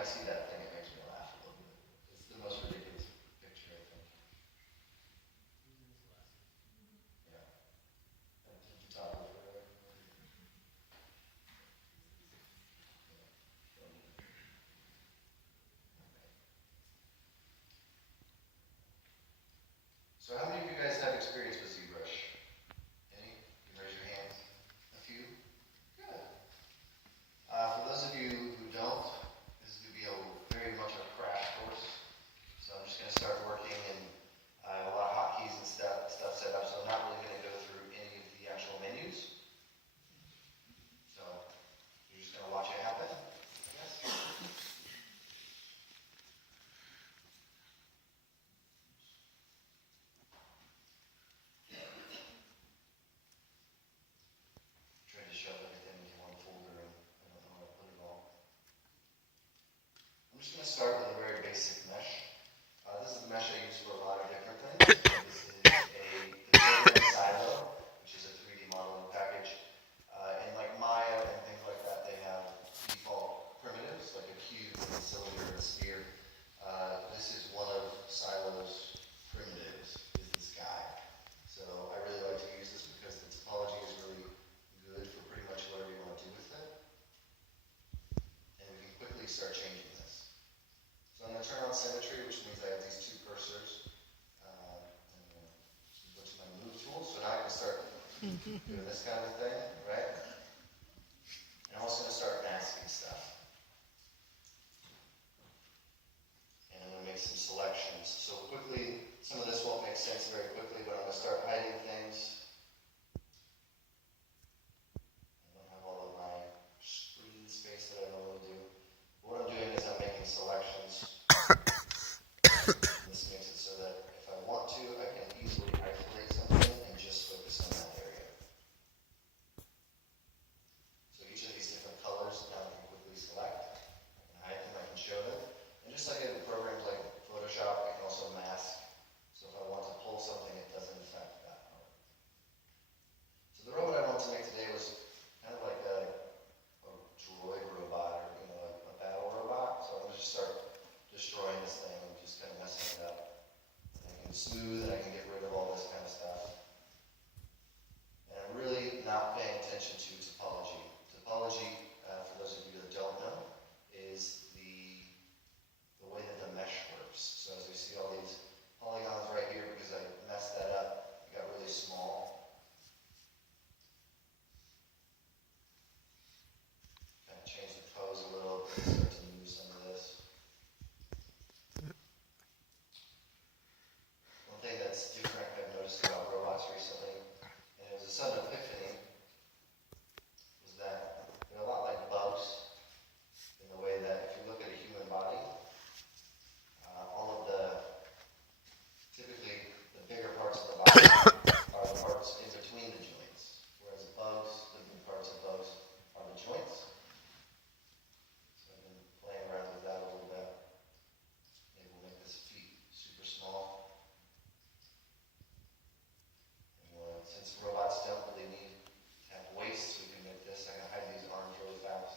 I see that thing, it makes me laugh a little bit. It's the most ridiculous picture, I think. Yeah. And the photographer. So how many of you guys have experience with ZBrush? Any? You can raise your hands. A few? Good. For those of you who don't, this is going to be very much a crash course. So I'm just going to start working, and I have a lot of hotkeys and stuff set up, so I'm not really going to go through any of the actual menus. So you're just going to watch it happen, I guess. Trying to shove everything into one folder, and I don't know how to put it all. I'm just going to start with a very basic mesh. This is the mesh I use for a lot of different things. This is the program Silo, which is a 3D modeling package. In like Maya and things like that, they have default primitives, like a cube, and a cylinder, and a sphere. This is one of Silo's primitives, is this guy. So I really like to use this because the topology is really good for pretty much whatever you want to do with it. And we can quickly start changing this. So I'm going to turn on symmetry, which means I have these two cursors. And go to my move tool, so now I can start doing this kind of thing, right? And I'm also going to start masking stuff. And I'm going to make some selections. So quickly, some of this won't make sense very quickly, but I'm going to start hiding things. I don't have all of my screen space that I normally do. What I'm doing is I'm making selections. This makes it so that if I want to, I can easily isolate something and just focus on that area. So each of these different colors now I can quickly select. I can hide them, I can show them. And just like in programs like Photoshop, I can also mask. So if I want to pull something, it doesn't affect that part. So the robot I wanted to make today was kind of like a droid robot, or a battle robot. So I'm going to just start destroying this thing and just kind of messing it up. And I can smooth, and I can get rid of all this kind of stuff. And I'm really not paying attention to topology. Topology, for those of you that don't know, is the way that the mesh works. So as we see all these polygons right here, because I messed that up, it got really small. Kind of change the pose a little, start to move some of this. One thing that's different I've noticed about robots recently, and it was a sudden epiphany, was that they're a lot like bugs in the way that if you look at a human body, all of typically the bigger parts of the body are the parts in between the joints, whereas bugs, the big parts of bugs are the joints. So I've been playing around with that a little bit. Maybe we'll make this feet super small. And since robots don't really need to have waist, we can make this. I can hide these arms really fast.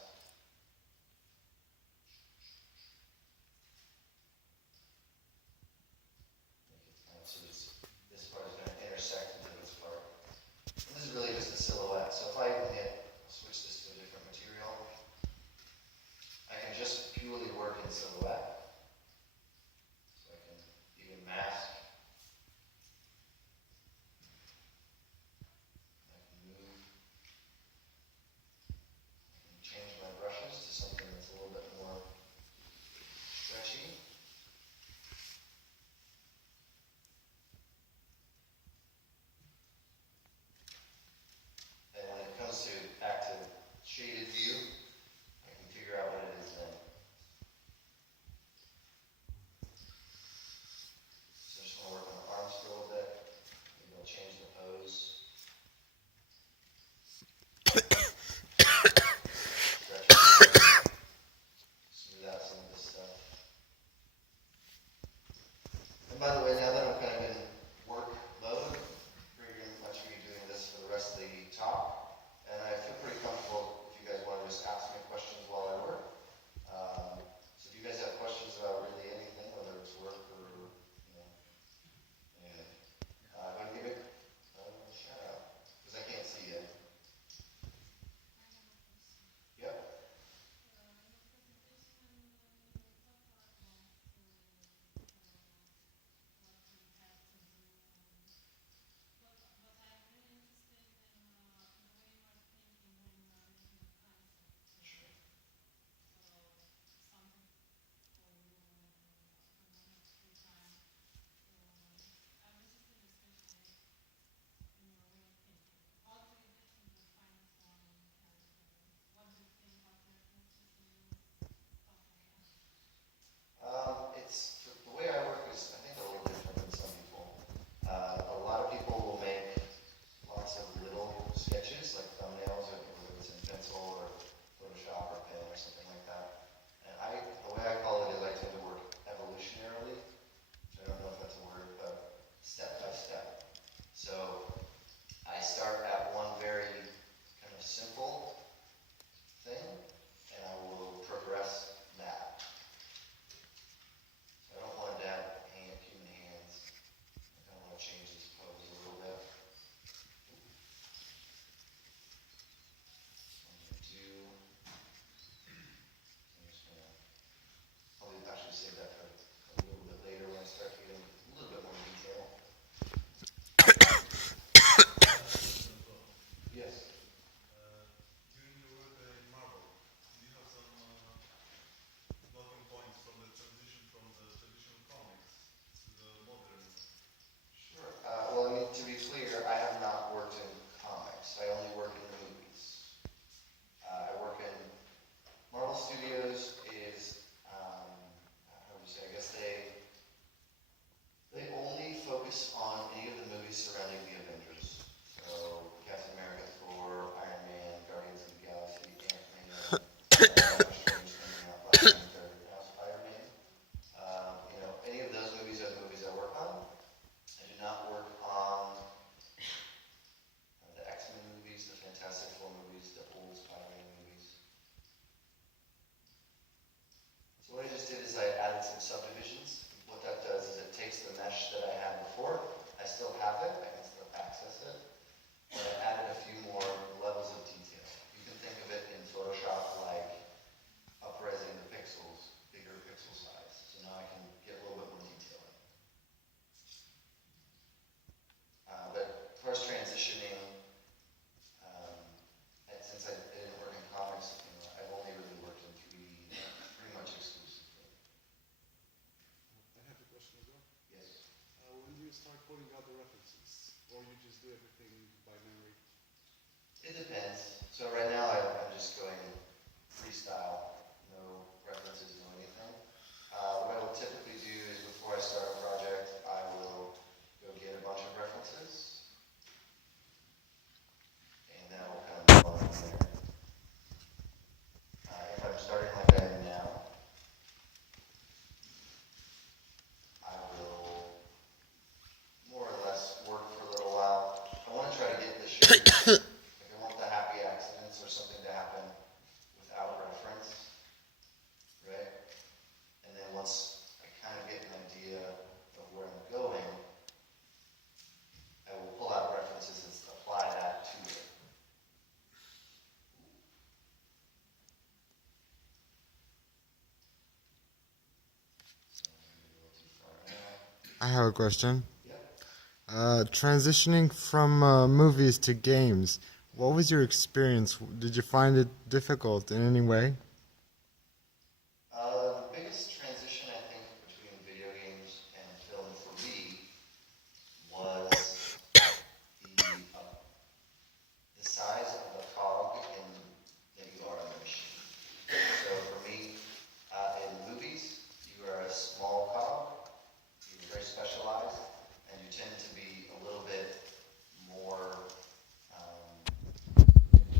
So this part is going to intersect into this part. And this is really just a silhouette. So if I switch this to a different material, I can just purely work in silhouette. So I can even mask. I can move. I can change my brushes to something that's a little bit more stretchy. And when it comes to active shaded view, I can figure out what it is then. I have a question. Yeah. Transitioning from movies to games, what was your experience? Did you find it difficult in any way? The biggest transition I think between video games and film for me was the the size of the cog in that you are in the machine. So for me, in movies, you are a small cog, you're very specialized, and you tend to be a little bit more,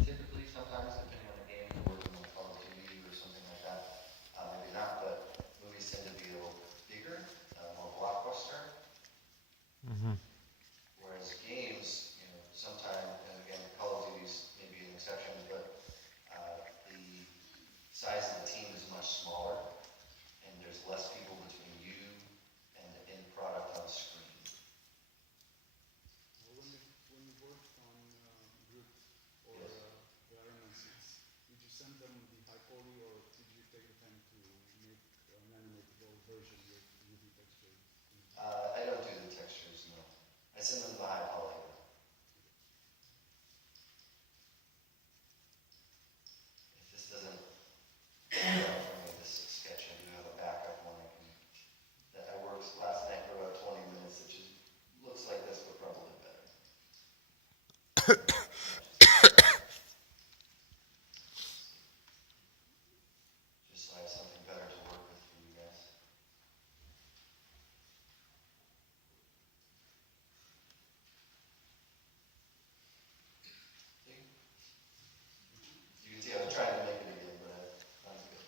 typically sometimes, depending on the game, you're working on Call of Duty or something like that. Maybe not, but movies tend to be a little bigger, more blockbuster. Hmm. Whereas games, sometimes, and again, Call of Duty's maybe an exception, but the size of the team is much smaller, and there's less people between you and the end product on the screen. Well, when you worked on Groot or Yes. the Iron Man suits, did you send them the high poly or did you take the time to make an animatable version with UV texture? I don't do the textures, no. I send them the high poly. If this doesn't work out for me, this sketch, I do have a backup one that I worked last night for about 20 minutes, that just looks like this, but probably better. Just so I have something better to work with for you guys. See? You can see I was trying to make it again, but that's good.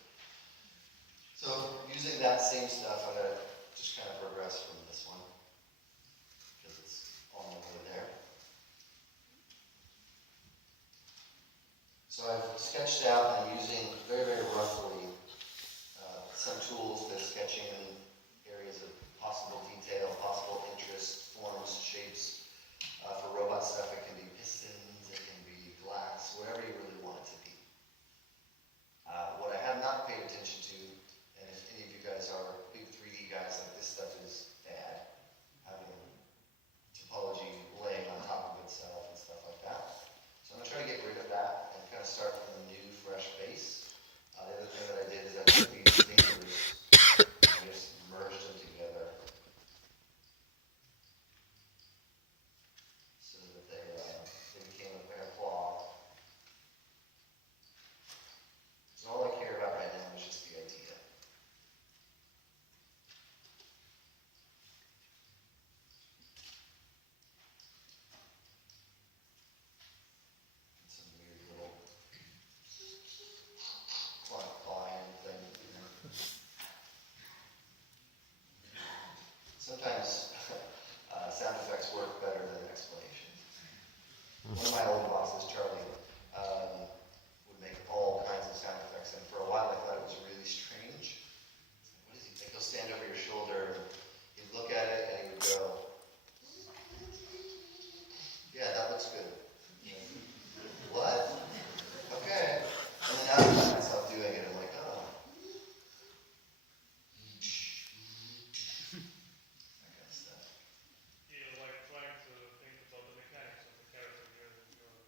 So using that same stuff, I'm going to just kind of progress from this one, because it's on the way there. So I've sketched out, and I'm using very, very roughly some tools to sketch in areas of possible detail, possible interest, forms, shapes. For robot stuff, it can be pistons, it can be glass, whatever you really want it to be. What I have not paid attention to, and if any of you guys are big 3D guys, like this stuff is bad, having topology laying on top of itself and stuff like that. So I'm going to try to get rid of that and kind of start from a new, fresh base. The other thing that I did is I took these fingers and just merged them together so that they became a pair of claw. So all I care about right now is just the idea. And some weird little clawing thing. Sometimes sound effects work better than explanations. One of my old bosses, Charlie, would make all kinds of sound effects, and for a while I thought it was really strange. What is he? Like he'll stand over your shoulder, and he'd look at it, and he would go, "Yeah, that looks good." What? Okay. And then now I find myself doing it, I'm like, oh. That kind of stuff. Yeah, like trying to think about the mechanics of the character you're designing.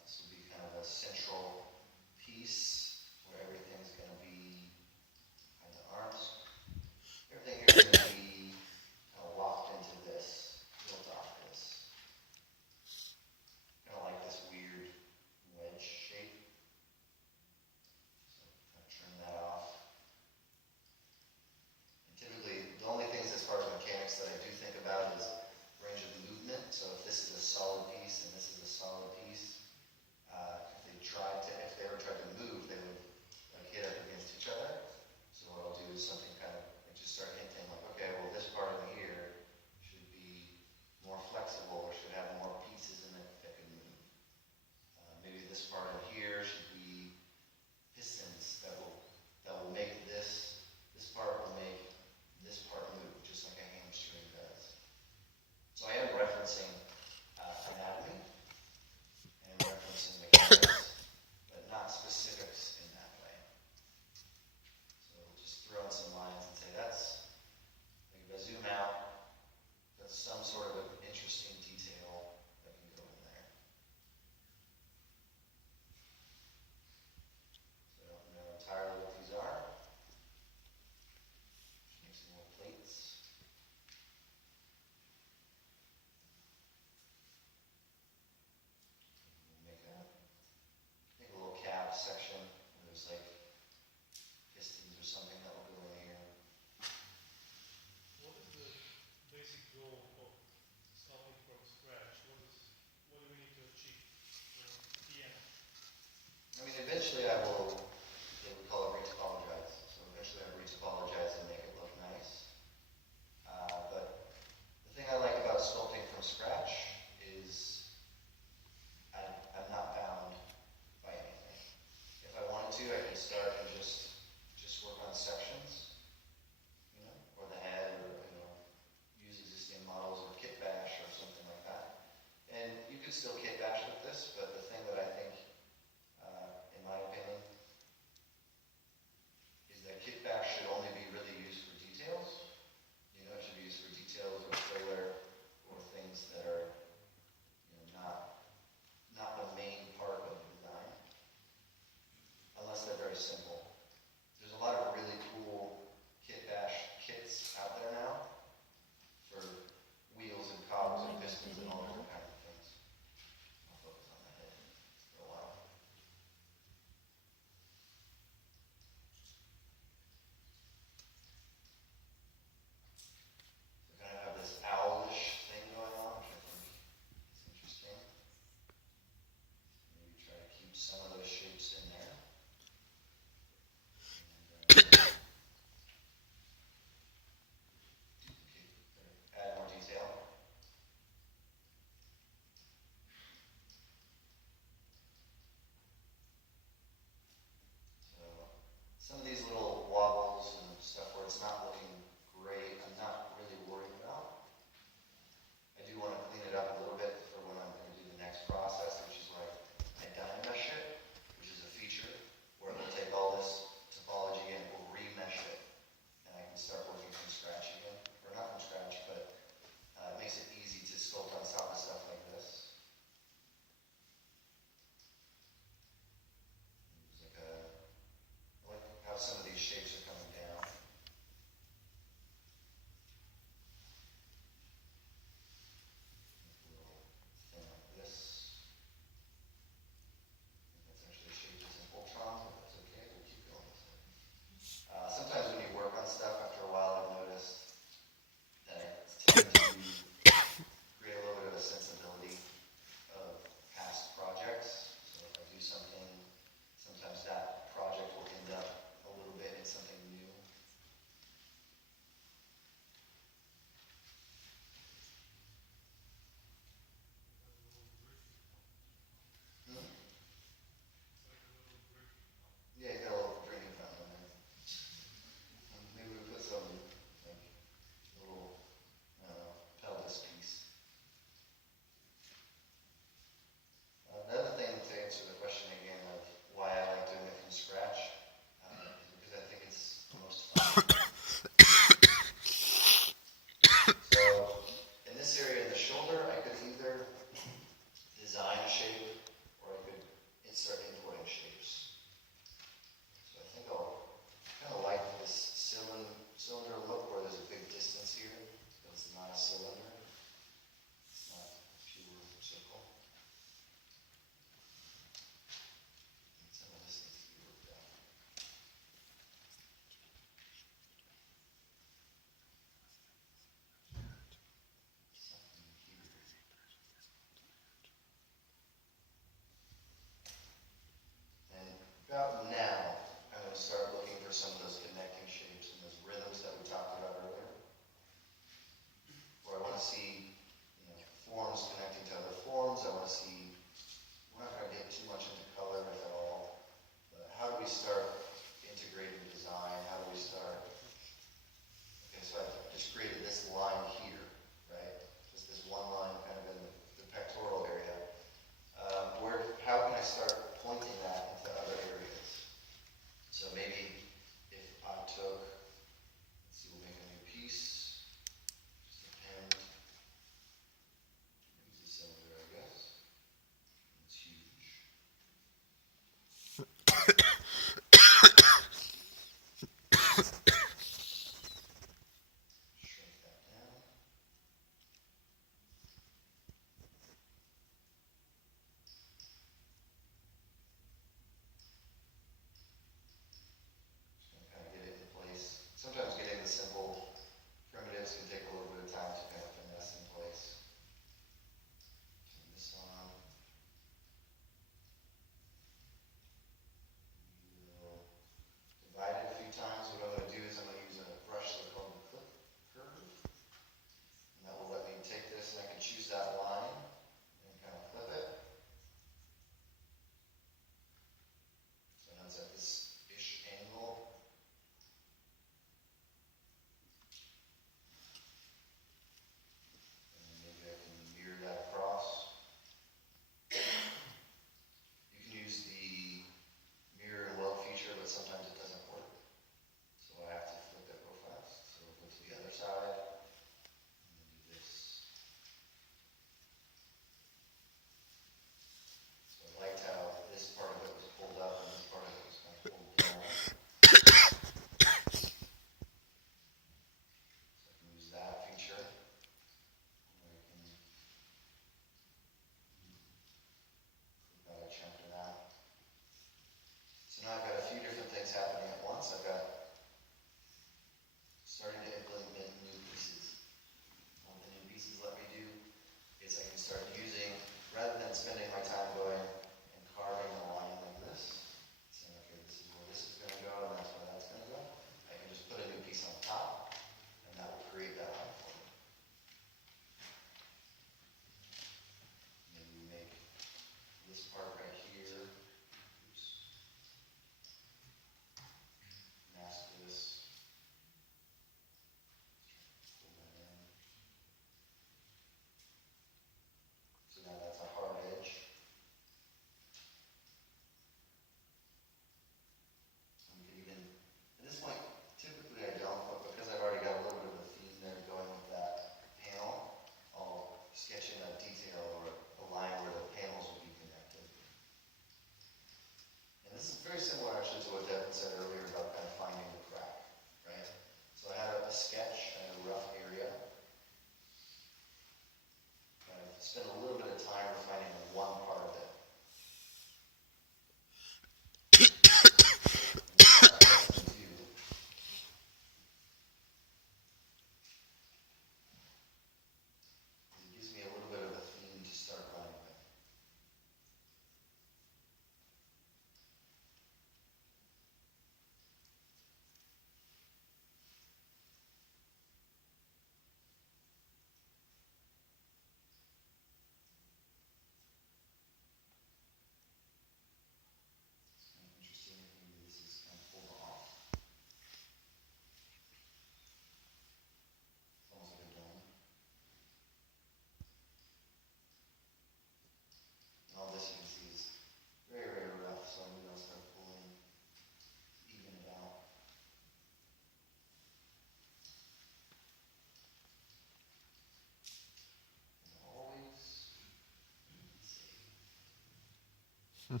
Have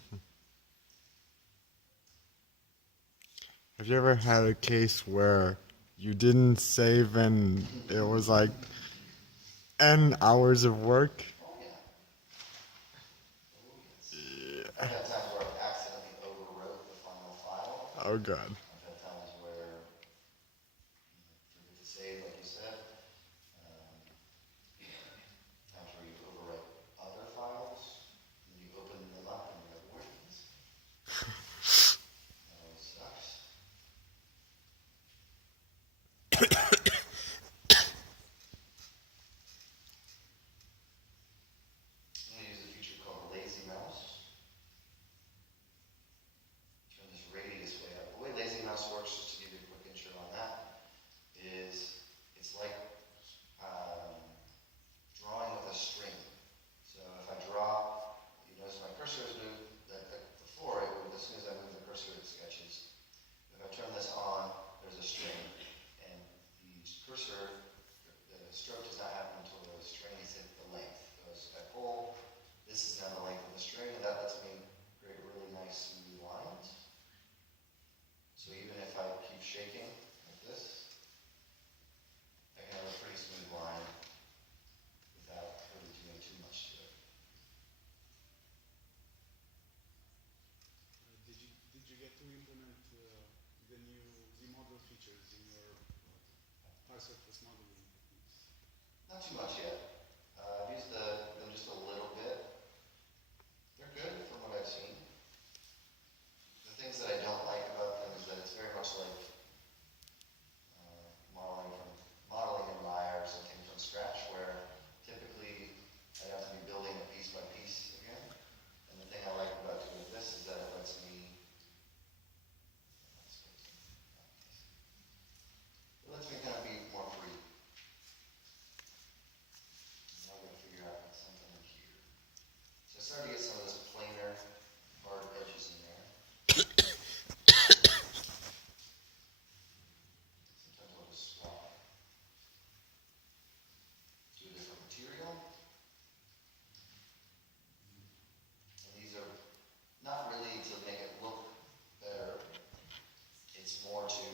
you ever had a case where you didn't save and it was like N hours of work? Oh, yeah. Oh, yes. I've had times where I've accidentally overwrote the final file. Oh god. I've had times where forget to save, like you said. Times where you overwrite other files, and you open them up and you're like, where is this? That always sucks. I'm going to use a feature called Lazy Mouse. Turn this radius way up. The way Lazy Mouse works, just to give you a quick intro on that, is it's like drawing with a string. So if I draw, you notice my cursor is moved, before it would, as soon as I move the cursor, it sketches. If I turn this on, there's a string, and the cursor, the stroke does not happen until the string has hit the length. So as I pull, this is down the length of the string, and that lets me create really nice smooth lines. So even if I keep shaking like this, I can have a pretty smooth line without really doing too much to it. Did you get to implement the new Z-model features in your PySurface modeling techniques? Not too much yet. I've used them just a little bit. They're good from what I've seen. The things that I don't like about them is that it's very much like modeling in Maya or something from scratch, where typically I have to be building it piece by piece again. And the thing I like about doing this is that it lets me kind of be more free. Now I'm going to figure out something in here. So I started to get some of this planar hard edges in there. Sometimes I'll just swap to a different material. And these are not really to make it look better. It's more to